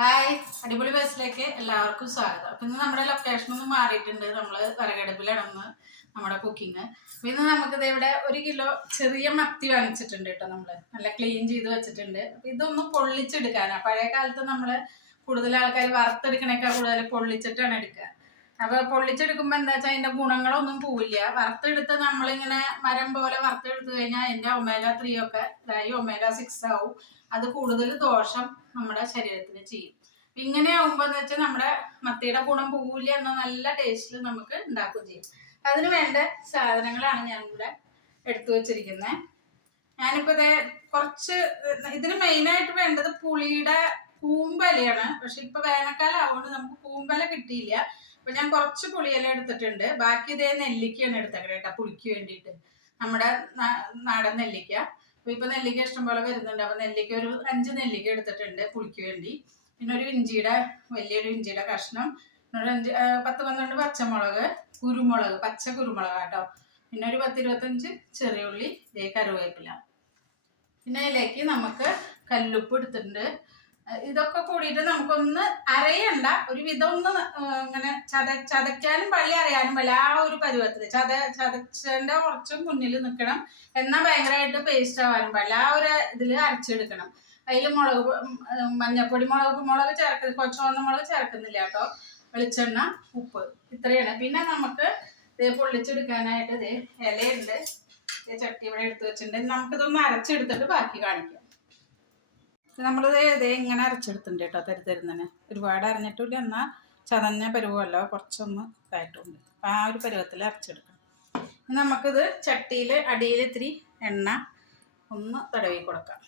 Hi, അടിപൊളി ബസ്സിലേക്ക് എല്ലാവർക്കും സ്വാഗതം. അപ്പം ഇന്ന് നമ്മുടെ ലൊക്കേഷൻ ഒന്ന് മാറിയിട്ടുണ്ട്. നമ്മൾ വിറകടുപ്പിലാണെന്ന് നമ്മുടെ കുക്കിങ്. അപ്പം ഇന്ന് നമുക്കിത് ഇവിടെ 1 കിലോ ചെറിയ മത്തി വാങ്ങിച്ചിട്ടുണ്ട് കേട്ടോ. നമ്മൾ നല്ല ക്ലീൻ ചെയ്ത് വെച്ചിട്ടുണ്ട്. അപ്പം ഇതൊന്ന് പൊള്ളിച്ചെടുക്കാനാണ്. പഴയ കാലത്ത് നമ്മൾ കൂടുതൽ ആൾക്കാർ വറുത്തെടുക്കണേക്കാൾ കൂടുതൽ പൊള്ളിച്ചിട്ടാണ് എടുക്കുക. അപ്പോൾ പൊള്ളിച്ചെടുക്കുമ്പോൾ എന്താ വെച്ചാൽ അതിൻ്റെ ഗുണങ്ങളൊന്നും പോവില്ല. വറുത്തെടുത്ത് നമ്മളിങ്ങനെ മരം പോലെ വറുത്തെടുത്ത് കഴിഞ്ഞാൽ അതിൻ്റെ omega-3 ഒക്കെ അതായത് omega-6 ആവും. അത് കൂടുതൽ ദോഷം നമ്മുടെ ശരീരത്തിന് ചെയ്യും. ഇങ്ങനെ ആവുമ്പോൾ എന്ന് വെച്ചാൽ നമ്മുടെ മത്തിയുടെ ഗുണം പോവില്ല എന്ന നല്ല ടേസ്റ്റിൽ നമുക്ക് ഉണ്ടാക്കുകയും ചെയ്യും. അതിന് വേണ്ട സാധനങ്ങളാണ് ഞാനിവിടെ എടുത്തു വെച്ചിരിക്കുന്നത്. ഞാനിപ്പോൾ കുറച്ച് ഇതിന് മെയിനായിട്ട് വേണ്ടത് പുളിയുടെ കൂമ്പലയാണ്. പക്ഷെ ഇപ്പൊ വേനൽക്കാലം ആവുകൊണ്ട് നമുക്ക് കൂമ്പല കിട്ടിയില്ല. അപ്പൊ ഞാൻ കുറച്ച് പുളിയില എടുത്തിട്ടുണ്ട്. ബാക്കി നെല്ലിക്കയാണ് എടുത്തേക്കണേ കേട്ടോ, പുളിക്ക് വേണ്ടിയിട്ട്. നമ്മുടെ നാടൻ നെല്ലിക്ക. അപ്പൊ ഇപ്പൊ നെല്ലിക്ക ഇഷ്ടം പോലെ വരുന്നുണ്ട്. അപ്പൊ നെല്ലിക്ക ഒരു 5 നെല്ലിക്ക എടുത്തിട്ടുണ്ട് പുളിക്ക് വേണ്ടി. പിന്നെ ഒരു വലിയൊരു ഇഞ്ചിയുടെ കഷ്ണം, പിന്നെ ഒരു 10-12 പച്ചമുളക്, കുരുമുളക്, പച്ച കുരുമുളക് കേട്ടോ. പിന്നെ ഒരു 10-25 ചെറിയ ഉള്ളി, കറിവേപ്പില. പിന്നെ അതിലേക്ക് നമുക്ക് കല്ലുപ്പ് എടുത്തിട്ടുണ്ട്. ഇതൊക്കെ കൂടിയിട്ട് നമുക്കൊന്ന് അരയണ്ട, ഒരു വിധം ഒന്ന് ഇങ്ങനെ ചതയ്ക്കാനും പള്ളി അറിയാനും പള്ളി ആ ഒരു പരുവത്തിൽ ചതച്ചതിൻ്റെ കുറച്ച് മുന്നിൽ നിൽക്കണം. എന്നാൽ ഭയങ്കരമായിട്ട് പേസ്റ്റ് ആവാനും പാടില്ല. ആ ഒരു ഇതിൽ അരച്ചെടുക്കണം. അതിൽ മഞ്ഞപ്പൊടി, മുളക് ചുവന്ന മുളക് ചേർക്കുന്നില്ല കേട്ടോ. വെളിച്ചെണ്ണ, ഉപ്പ്, ഇത്രയാണ്. പിന്നെ നമുക്ക് പൊള്ളിച്ചെടുക്കാനായിട്ട് ഇലയുണ്ട്. ചട്ടി ഇവിടെ എടുത്ത് വെച്ചിട്ടുണ്ട്. നമുക്കിതൊന്ന് അരച്ചെടുത്തിട്ട് ബാക്കി കാണിക്കാം. നമ്മളിത് ഇങ്ങനെ അരച്ചെടുത്തിട്ടുണ്ട് കേട്ടോ. തരുന്നതിന് ഒരുപാട് അരഞ്ഞിട്ടില്ല, എന്നാൽ ചതഞ്ഞ പരുവമല്ലോ, കുറച്ചൊന്ന് ഇതായിട്ടുണ്ട്. അപ്പം ആ ഒരു പരുവത്തിൽ അരച്ചെടുക്കണം. നമുക്കിത് ചട്ടിയിൽ അടിയിൽ ഇത്തിരി എണ്ണ ഒന്ന് തടവി കൊടുക്കാം.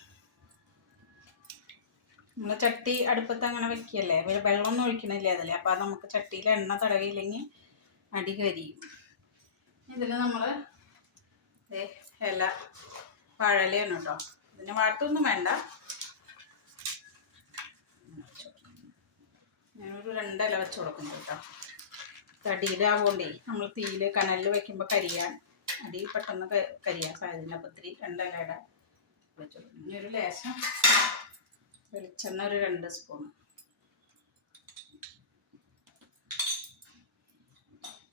നമ്മൾ ചട്ടി അടുപ്പത്ത് അങ്ങനെ വെക്കുകയല്ലേ, വെള്ളമൊന്നും ഒഴിക്കണില്ല അതിൽ. അപ്പോൾ നമുക്ക് ചട്ടിയിൽ എണ്ണ തടവിയില്ലെങ്കിൽ അടി കരിയും. ഇതിൽ നമ്മൾ ഇല വാഴയിലയാണ് കേട്ടോ. ഇതിന് വാട്ടൊന്നും വേണ്ട. ഞാനൊരു 2 ഇല വെച്ച് കൊടുക്കുന്നു കേട്ടോ. തടിയിലാവുകൊണ്ടേ നമ്മൾ തീയിൽ കനലിൽ വയ്ക്കുമ്പോൾ അടി പെട്ടെന്ന് കരിയാൻ സാധ്യതയില്ല. അപ്പോൾ 2 ഇലയുടെ വെച്ച് കൊടുക്കണം. ഇനി ഒരു ലേശം വെളിച്ചെണ്ണ, ഒരു 2 സ്പൂൺ.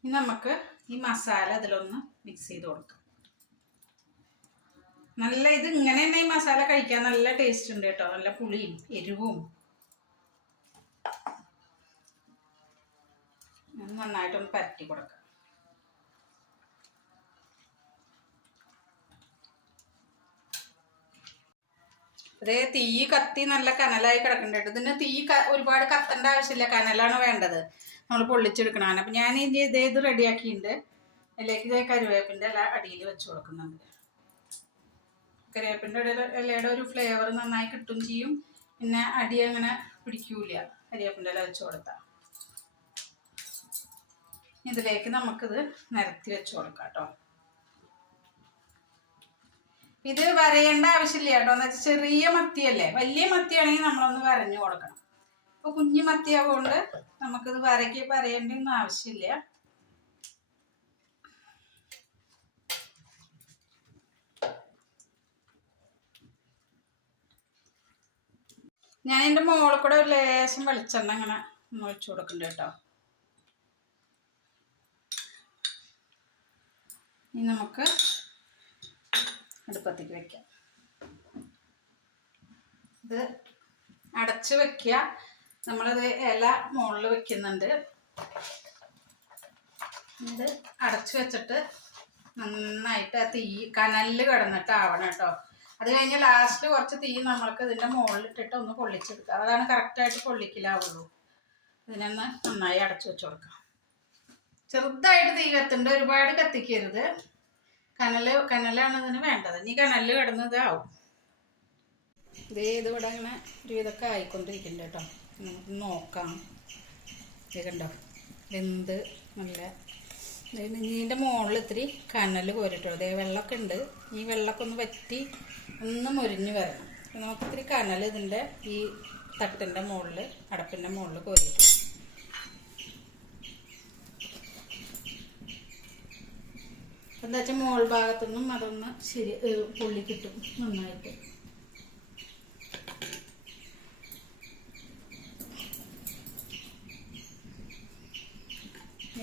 ഇനി നമുക്ക് ഈ മസാല അതിലൊന്ന് മിക്സ് ചെയ്ത് കൊടുക്കാം. നല്ല ഇത് ഇങ്ങനെ തന്നെ ഈ മസാല കഴിക്കാൻ നല്ല ടേസ്റ്റ് ഉണ്ട് കേട്ടോ. നല്ല പുളിയും എരിവും. നന്നായിട്ടൊന്ന് പരട്ടി കൊടുക്കാം. തീ കത്തി നല്ല കനലായി കിടക്കണ്ടേട്ടോ. ഇതിന് തീ ഒരുപാട് കത്തേണ്ട ആവശ്യമില്ല, കനലാണ് വേണ്ടത് നമ്മൾ പൊള്ളിച്ചെടുക്കണം. അപ്പം ഞാൻ ഇത് റെഡിയാക്കിയിട്ടുണ്ട്. അതിലേക്ക് കറിവേപ്പിൻ്റെ ഇല അടിയിൽ വെച്ച് കൊടുക്കുന്നുണ്ട്. കറിവേപ്പിൻ്റെ ഇലയുടെ ഒരു ഫ്ലേവർ നന്നായി കിട്ടും ചെയ്യും. പിന്നെ അടി അങ്ങനെ പിടിക്കൂല കറിവേപ്പിൻ്റെ ഇല വെച്ച് കൊടുത്താൽ. ഇതിലേക്ക് നമുക്കിത് നിരത്തി വെച്ച് കൊടുക്കാം കേട്ടോ. ഇത് വരയേണ്ട ആവശ്യമില്ല കേട്ടോ. എന്ന് വെച്ചാൽ ചെറിയ മത്തിയല്ലേ. വലിയ മത്തിയാണെങ്കിൽ നമ്മളൊന്ന് വരഞ്ഞു കൊടുക്കണം. ഇപ്പോൾ കുഞ്ഞു മത്തിയാവുകൊണ്ട് നമുക്കിത് വരയേണ്ട ഒന്നും ആവശ്യമില്ല. ഞാൻ എൻ്റെ മുകളിൽ കൂടെ ഒരു ലേശം വെളിച്ചെണ്ണ ഇങ്ങനെ ഒന്ന് ഒഴിച്ചു കൊടുക്കുന്നുണ്ട് കേട്ടോ. ഇനി നമുക്ക് അടുപ്പത്തേക്ക് വെക്കാം. ഇത് അടച്ച് വെക്കുക. നമ്മളിത് ഇല മുകളിൽ വെക്കുന്നുണ്ട്. ഇത് അടച്ച് വെച്ചിട്ട് നന്നായിട്ട് ആ തീ കനലിൽ കിടന്നിട്ട് ആവണം കേട്ടോ. അത് കഴിഞ്ഞ് ലാസ്റ്റ് കുറച്ച് തീ നമ്മൾക്ക് ഇതിൻ്റെ മുകളിലിട്ടിട്ട് ഒന്ന് പൊള്ളിച്ചെടുക്കുക. അതാണ് കറക്റ്റായിട്ട് പൊള്ളിക്കലാവുള്ളൂ. ഇതിനൊന്ന് നന്നായി അടച്ചു വെച്ച് കൊടുക്കാം. ചെറുതായിട്ട് തീ കത്തുണ്ട്, ഒരുപാട് കത്തിക്കരുത്. കനലാണ് ഇതിന് വേണ്ടത്. ഇനി കനലിൽ കിടന്നതാവും. ഇതിവിടെ അങ്ങനെ ഒരുവിധമൊക്കെ ആയിക്കൊണ്ടിരിക്കുന്നുണ്ട് കേട്ടോ. നമുക്ക് നോക്കാം. ഇത് കണ്ടോ, വെന്ത് നല്ല. ഇതിൻ്റെ മുകളിൽ ഇത്തിരി കനൽ കോരിട്ടോ. വെള്ളമൊക്കെ ഉണ്ട്. ഈ വെള്ളമൊക്കെ ഒന്ന് വറ്റി ഒന്ന് മുരിഞ്ഞ് വരണം. നമുക്ക് ഇത്തിരി കനൽ ഇതിൻ്റെ ഈ തട്ടിൻ്റെ മുകളിൽ, അടപ്പിൻ്റെ മുകളിൽ കോരിട്ടു. എന്താ വെച്ചാൽ മോൾ ഭാഗത്തുനിന്നും അതൊന്ന് പൊള്ളി കിട്ടും നന്നായിട്ട്.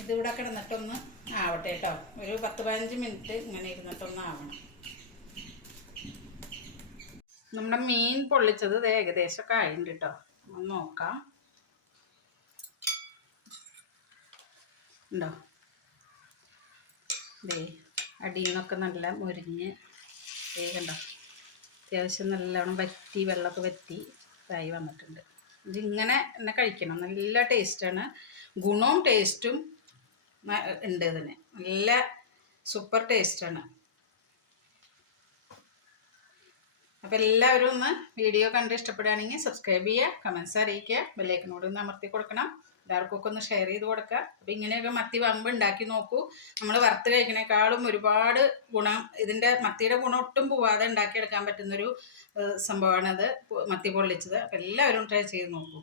ഇതിവിടെ കിടന്നിട്ടൊന്ന് ആവട്ടെ കേട്ടോ. ഒരു 10-15 മിനിറ്റ് ഇങ്ങനെ ഇരുന്നിട്ടൊന്ന് ആവണം. നമ്മുടെ മീൻ പൊള്ളിച്ചത് ഇത് ഏകദേശമൊക്കെ ആയിട്ടുണ്ട് കേട്ടോ. ഒന്ന് നോക്കാം. ഉണ്ടോ? ദേ അടിയിൽ നിന്നൊക്കെ നല്ല മുരിഞ്ഞ് കണ്ടോ, അത്യാവശ്യം നല്ലോണം വറ്റി, വെള്ളമൊക്കെ വറ്റി ഇതായി വന്നിട്ടുണ്ട്. ഇതിങ്ങനെ തന്നെ കഴിക്കണം. നല്ല ടേസ്റ്റാണ്. ഗുണവും ടേസ്റ്റും ഉണ്ട് ഇതിന്. നല്ല സൂപ്പർ ടേസ്റ്റാണ്. അപ്പോൾ എല്ലാവരും ഒന്ന് വീഡിയോ കണ്ട് ഇഷ്ടപ്പെടുകയാണെങ്കിൽ സബ്സ്ക്രൈബ് ചെയ്യുക, കമൻസ് അറിയിക്കുക, ബെല്ലൈക്കനോട് ഒന്ന് അമർത്തി കൊടുക്കണം. എല്ലാവർക്കൊക്കെ ഒന്ന് ഷെയർ ചെയ്ത് കൊടുക്കുക. അപ്പോൾ ഇങ്ങനെയൊക്കെ മത്തി വാങ്ങുമ്പോൾ ഉണ്ടാക്കി നോക്കൂ. നമ്മൾ വറുത്ത് കഴിക്കുന്നേക്കാളും ഒരുപാട് ഗുണം, ഇതിൻ്റെ മത്തിയുടെ ഗുണം ഒട്ടും പോവാതെ ഉണ്ടാക്കിയെടുക്കാൻ പറ്റുന്നൊരു സംഭവമാണത്, മത്തി പൊള്ളിച്ചത്. അപ്പോൾ എല്ലാവരും ട്രൈ ചെയ്ത് നോക്കൂ.